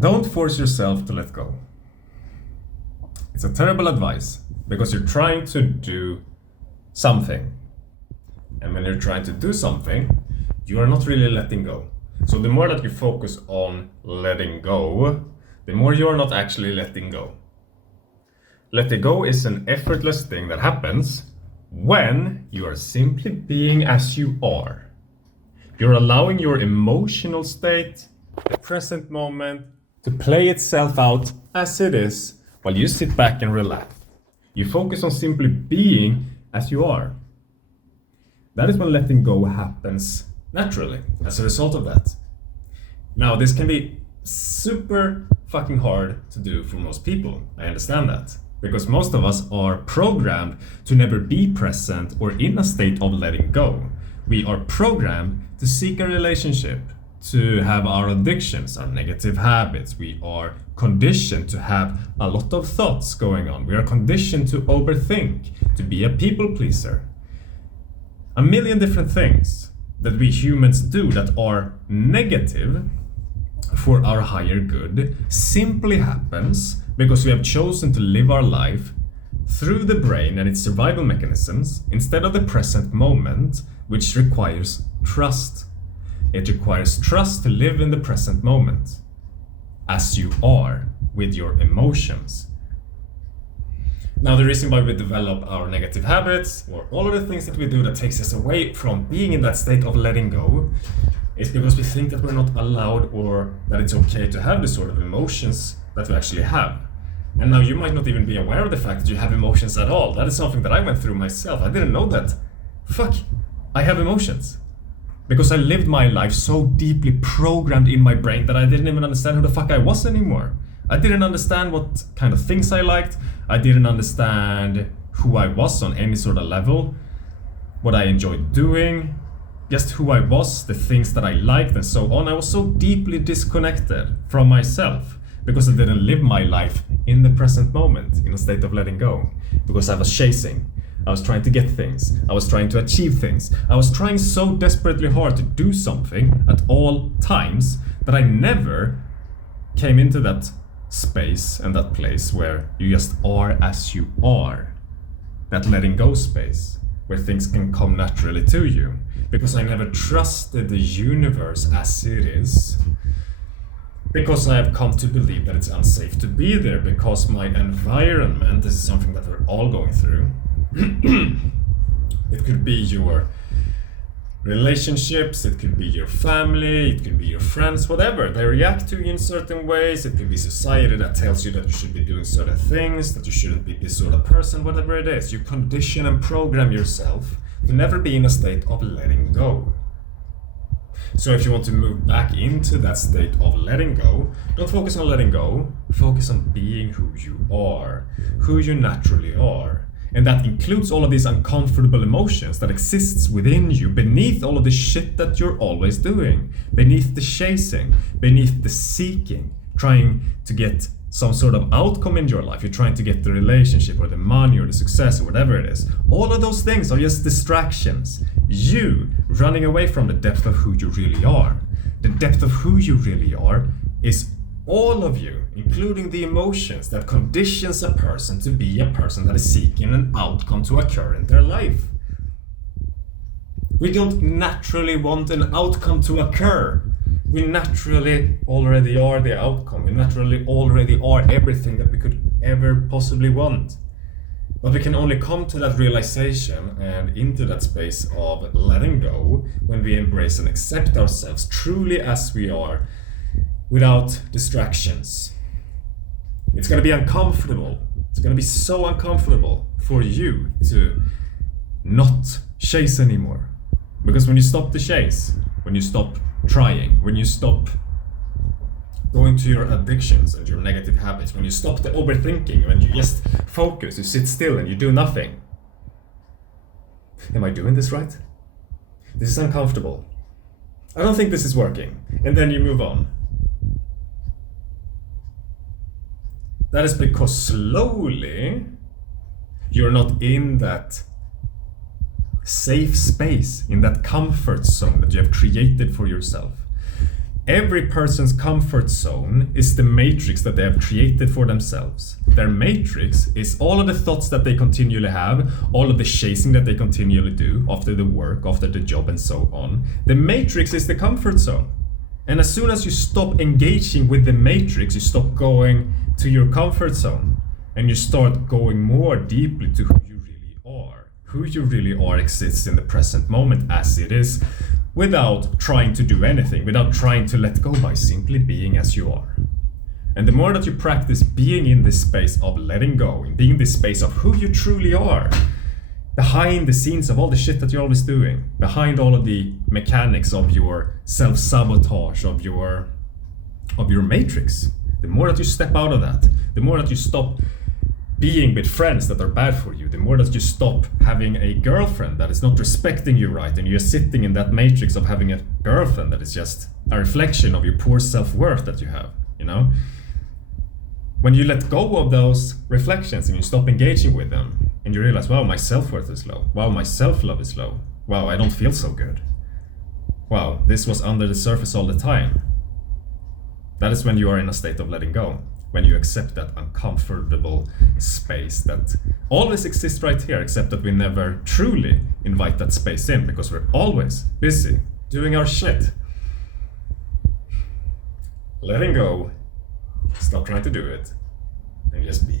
Don't force yourself to let go. It's a terrible advice because you're trying to do something. And when you're trying to do something, you are not really letting go. So the more that you focus on letting go, the more you are not actually letting go. Letting go is an effortless thing that happens when you are simply being as you are. You're allowing your emotional state, the present moment, to play itself out as it is while you sit back and relax. You focus on simply being as you are. That is when letting go happens naturally as a result of that. Now, this can be super fucking hard to do for most people. I understand that. Because most of us are programmed to never be present or in a state of letting go. We are programmed to seek a relationship, to have our addictions, our negative habits. We are conditioned to have a lot of thoughts going on. We are conditioned to overthink, to be a people pleaser. A million different things that we humans do that are negative for our higher good simply happens because we have chosen to live our life through the brain and its survival mechanisms instead of the present moment, which requires trust. It requires trust to live in the present moment, as you are, with your emotions. Now, the reason why we develop our negative habits, or all of the things that we do that takes us away from being in that state of letting go, is because we think that we're not allowed or that it's okay to have the sort of emotions that we actually have. And now you might not even be aware of the fact that you have emotions at all. That is something that I went through myself. I didn't know that. Fuck, I have emotions. Because I lived my life so deeply programmed in my brain that I didn't even understand who the fuck I was anymore. I didn't understand what kind of things I liked. I didn't understand who I was on any sort of level, what I enjoyed doing, just who I was, the things that I liked and so on. I was so deeply disconnected from myself because I didn't live my life in the present moment, in a state of letting go, because I was chasing. I was trying to get things. I was trying to achieve things. I was trying so desperately hard to do something at all times that I never came into that space and that place where you just are as you are. That letting go space where things can come naturally to you. Because I never trusted the universe as it is. Because I have come to believe that it's unsafe to be there, because my environment, this is something that we're all going through. It could be your relationships, it could be your family, it could be your friends, whatever. They react to you in certain ways. It could be society that tells you that you should be doing certain things, that you shouldn't be this sort of person, whatever it is. You condition and program yourself to never be in a state of letting go. So if you want to move back into that state of letting go, don't focus on letting go, focus on being who you are, who you naturally are. And that includes all of these uncomfortable emotions that exists within you, beneath all of the shit that you're always doing, beneath the chasing, beneath the seeking, trying to get some sort of outcome in your life. You're trying to get the relationship or the money or the success or whatever it is. All of those things are just distractions. You running away from the depth of who you really are. The depth of who you really are is all of you, including the emotions that conditions a person to be a person that is seeking an outcome to occur in their life. We don't naturally want an outcome to occur. We naturally already are the outcome. We naturally already are everything that we could ever possibly want. But we can only come to that realization and into that space of letting go when we embrace and accept ourselves truly as we are, without distractions. It's going to be uncomfortable. It's going to be so uncomfortable for you to not chase anymore. Because when you stop the chase, when you stop trying, when you stop going to your addictions and your negative habits, when you stop the overthinking, when you just focus, you sit still and you do nothing. Am I doing this right? This is uncomfortable. I don't think this is working. And then you move on. That is because slowly you're not in that safe space, in that comfort zone that you have created for yourself. Every person's comfort zone is the matrix that they have created for themselves. Their matrix is all of the thoughts that they continually have, all of the chasing that they continually do after the work, after the job, and so on. The matrix is the comfort zone. And as soon as you stop engaging with the matrix, you stop going to your comfort zone and you start going more deeply to who you really are. Who you really are exists in the present moment as it is, without trying to do anything, without trying to let go, by simply being as you are. And the more that you practice being in this space of letting go, and being in this space of who you truly are, behind the scenes of all the shit that you're always doing, behind all of the mechanics of your self-sabotage, of your matrix, the more that you step out of that, the more that you stop being with friends that are bad for you, the more that you stop having a girlfriend that is not respecting you right, and you're sitting in that matrix of having a girlfriend that is just a reflection of your poor self-worth that you have, you know? When you let go of those reflections and you stop engaging with them, and you realize, wow, my self-worth is low, wow, my self-love is low, wow, I don't feel so good, wow, this was under the surface all the time. That is when you are in a state of letting go. When you accept that uncomfortable space that always exists right here, except that we never truly invite that space in because we're always busy doing our shit. Letting go, stop trying to do it, and just be.